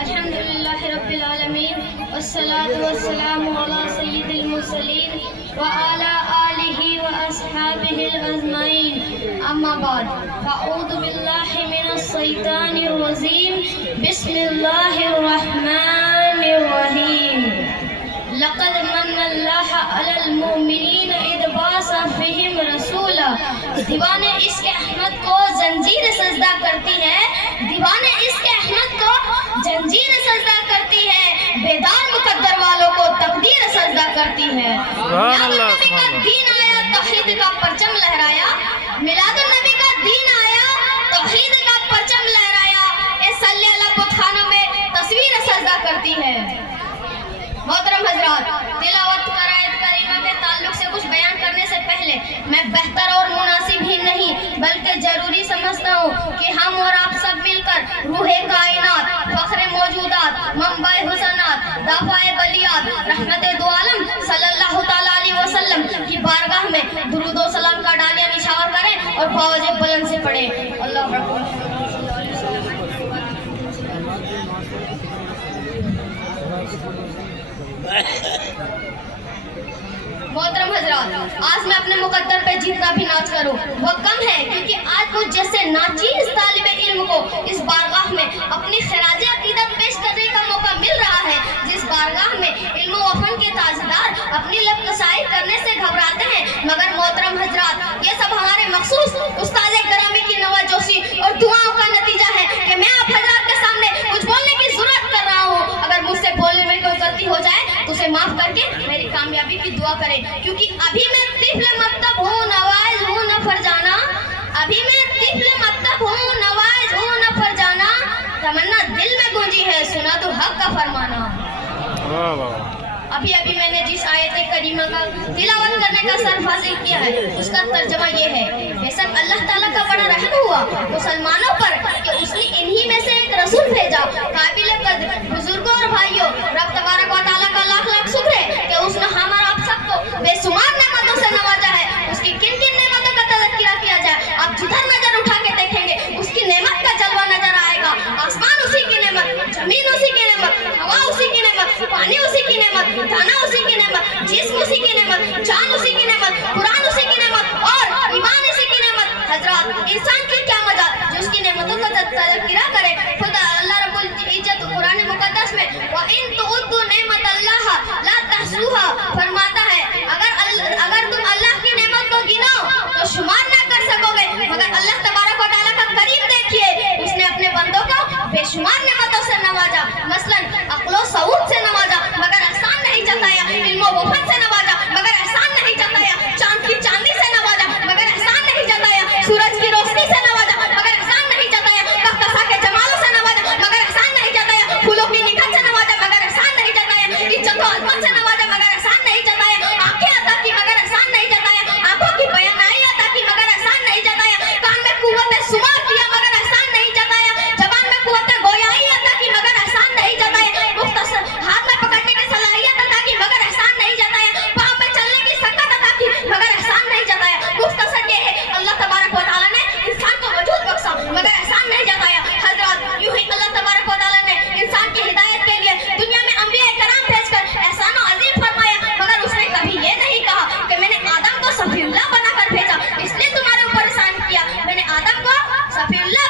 الحمدللہ رب العالمین والصلاة والسلام علی سید المرسلین وعلی آلہ واصحابہ اجمعین اما بعد فاعوذ باللہ من الشیطان الرجیم بسم اللہ الرحمن الرحیم لقد من اللہ علی المؤمنین اذ بعث فیہم رسولا. دیوان عشق احمد کو زنجیر سجدہ کرتی ہے، دیوان عشق احمد کو زنجیر سجدہ کرتی ہے، بیدار مقدر والوں کو تقدیر سجدہ کرتی ہے. میلاد النبی کا دین آیا، توحید کا پرچم لہرایا. میلاد النبی کا دین آیا، توحید کا پرچم لہرایا. اے صلی اللہ بت خانوں میں تصویر سجدہ کرتی ہے. محترم حضرات، تلاوت آیت کریمہ کے تعلق سے کچھ بیان کرنے سے پہلے میں بہتر اور مناسب ہی نہیں بلکہ ضروری سمجھتا ہوں کہ ہم اور آپ سب مل کر روح کائنات، فخر موجودات، منبع حسنات، دافع بلیات، رحمت دو عالم صلی اللہ تعالیٰ علیہ وسلم کی بارگاہ میں درود و سلام کا ڈالیاں نشاور کریں اور فوج بلند سے پڑھیں. اللہ اکبر. محترم حضرات، آج میں اپنے مقدر پہ جتنا بھی ناچ کروں وہ کم ہے، کیونکہ آج مجھ جیسے ناچیز طالب علم کو اس بارگاہ میں اپنی خراج عقیدت پیش کرنے کا موقع مل رہا ہے، جس بارگاہ میں علم و فن کے تاجدار اپنی لب کسائی کرنے سے گھبراتے ہیں. مگر محترم حضرات، یہ سب ہمارے مخصوص استاد گرامی کی نواجوشی اور دعاؤں کا نتیجہ ہے کہ میں آپ حضرات کے سامنے کچھ بولنے کی ضرورت کر رہا ہوں. اگر مجھ سے بولنے میں کوئی غلطی ہو جائے تو اسے معاف کر کے میری کامیابی کی دعا کریں، کیونکہ ابھی میں طفل مکتب ہوں، نواز ہوں نہ فرجانا. ابھی میں طفل مکتب ہوں، نواز ہوں نہ فرجانا. تمنا دل میں گونجی ہے، سنا تو حق کا فرمانا. ابھی میں نے جس آیت کریمہ کا تلاوت کرنے کا سرف حاصل کیا ہے اس کا ترجمہ یہ ہے: بے شک اللہ تعالیٰ کا بڑا رحم ہوا مسلمانوں پر کہ اس نے انہی میں سے ایک رسول بھیجا. قابل قدر بزرگوں اور بھائیوں، رب تبارک و تعالیٰ کا لاکھ لاکھ شکر ہے کہ اس نے ہم اور آپ سب کو بے شمار نعمتوں سے نوازا ہے. اس کی کن کن نعمتوں کا تذکرہ کیا جائے، آپ جدھر نظر اٹھا کے دیکھیں گے اس کی نعمت کا جلوہ نظر آئے گا. آسمان اسی کی نعمت، زمین اسی کی نعمت، ہوا اسی کی نعمت، پانی اسی کی نعمت، دانا اسی کی نعمت، جسم اسی کی نعمت، جان اسی کی نعمت، قرآن اسی کی نعمت اور ایمان اسی کی نعمت. حضرات، انسان کی کیا مدد جو اس کی نعمتوں کا تذکرہ کرے. خدا اللہ رب العزت قرآن مقدس میں وَإِن تُعُدُّوا نِعْمَتَ اللَّهِ لَا تُحْصُوهَا فرماتا ہے اگر تم اللہ کی نعمت کو گناؤ تو شمار نہ کر سکو گے. مگر اللہ تبارک و تعالیٰ کا کریم دیکھیے، اس نے اپنے بندوں کو بے شمار نعمتوں سے نوازا. مثلا عقل و شعور سے نوازا مگر احسان نہیں جتایا، علم و فن سے نوازا مگر احسان نہیں جتایا، چاند کی چاندنی سے نوازا مگر احسان نہیں جتایا، سورج کی روشنی سے نوازا مگر احسان نہیں جتایا، کہکشاں کے جمالوں سے نوازا مگر احسان نہیں جتایا، پھولوں کی نکھت سے نوازا مگر احسان نہیں جتایا، عزت و عظمت سے نوازا مگر احسان نہیں جتایا، آنکھیں عطا کی مگر احسان نہیں جتایا، آنکھوں کی بیانائی عطا کی مگر احسان نہیں جتایا، کان میں قوت سماع کیا مگر احسان نہیں جتایا، زبان میں قوت گویائی عطا کی مگر احسان نہیں جتایا، مختصر ہاتھ میں پکڑنے کی صلاحیت عطا کی مگر احسان نہیں جتایا، پاؤں میں چلنے کی سکت عطا کی مگر احسان نہیں جتایا. مختصر یہ ہے اللہ تبارک و تعالیٰ نے انسان کو وجود بخشا مگر احسان نہیں جتایا. حضرات، یوں ہی اللہ تبارک و تعالیٰ نے انسان کی ہدایت کے لیے دنیا میں انبیاء کرام بھیج کر احسان و عظیم فرمایا. مگر اس نے کبھی یہ نہیں کہا کہ میں نے آدم کو صفی اللہ بنا کر بھیجا اس لیے تمہارے اوپر احسان کیا. میں نے آدم کو صفی اللہ